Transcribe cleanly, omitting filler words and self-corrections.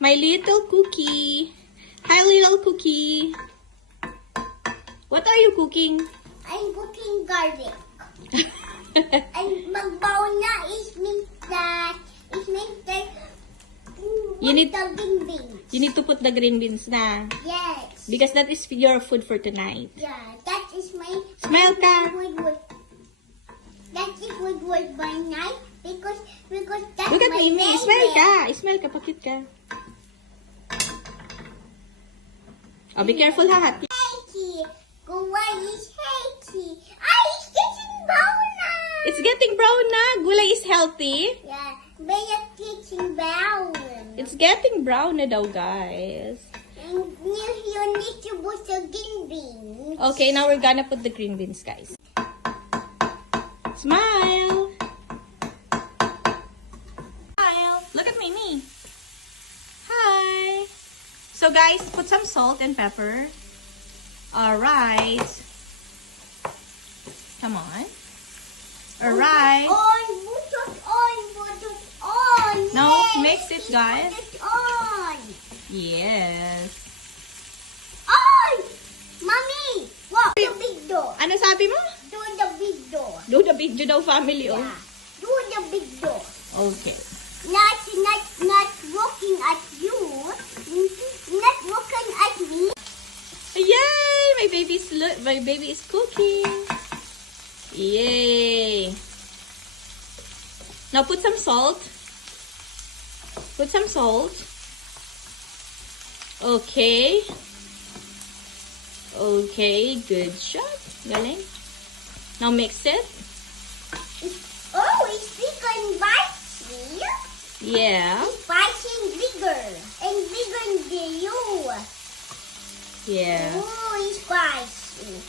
My little cookie. Hi, little cookie. What are you cooking? I'm cooking garlic. And magbaw na is means that You need- the green beans. You need to put the green beans na. Yes. Because that is your food for tonight. Yeah, that is my Smell ka. food. That is food by night because that's Look at my Mimi. favorite. Smell ka. Smell ka. Pakit ka. Oh, be careful ha. Hati. Hatey. Gulay is hatey. Ah, it's getting brown now. It's getting brown na. Gulay is healthy. Yeah, but it's getting brown. It's getting brown na daw, guys. And you need to put the green beans. Okay, now we're gonna put the green beans, guys. Smile. Smile. Look at Mimi. Hi. So, guys, put some salt and pepper. Alright. Come on. Alright. Put it on. Now, Yes. mix it, guys. Put it on. Yes. On! Mommy! Walk the big door. Ano sabi mo? Do the big door. Do the video daw, family, oh. Yeah. Do the big door. Okay. Not looking at you. Not looking at me. Yay! My baby is cooking. Yay! Now put some salt. Put some salt. Okay. Okay, good job. Galing. Now mix it. Oh, it's bigger and spicy. Yeah. It's spicy and bigger. And bigger than you. Yeah. Oh, it's spicy.